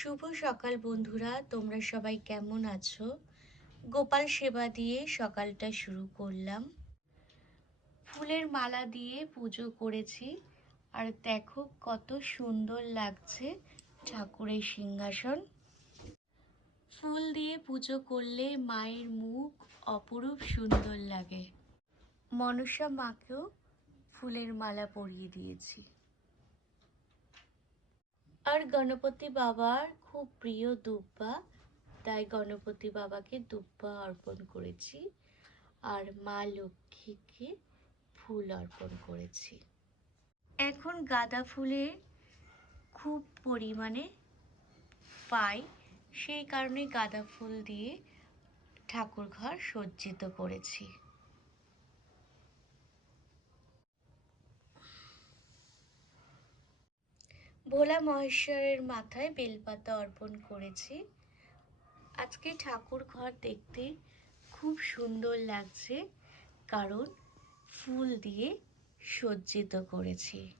শুভ সকাল বন্ধুরা, তোমরা সবাই কেমন আছো? গোপাল সেবা দিয়ে সকালটা শুরু করলাম। ফুলের মালা দিয়ে পুজো করেছি। আর দেখো কত সুন্দর লাগছে ঠাকুরের সিংহাসন। ফুল দিয়ে পুজো করলে মায়ের মুখ অপরূপ সুন্দর লাগে। মনসা মাকেও ফুলের মালা পরিয়ে দিয়েছি। আর গণপতি বাবার খুব প্রিয় দুব্বা, তাই গণপতি বাবাকে দুব্বা অর্পণ করেছি। আর মা লক্ষ্মীকে ফুল অর্পণ করেছি। এখন গাঁদা ফুলের খুব পরিমাণে পাই, সেই কারণে গাঁদা ফুল দিয়ে ঠাকুর ঘর সজ্জিত করেছি। ভোলা মহেশ্বরের মাথায় বেলপাতা অর্পণ করেছি। আজকে ঠাকুর ঘর দেখতে খুব সুন্দর লাগছে, কারণ ফুল দিয়ে সজ্জিত করেছি।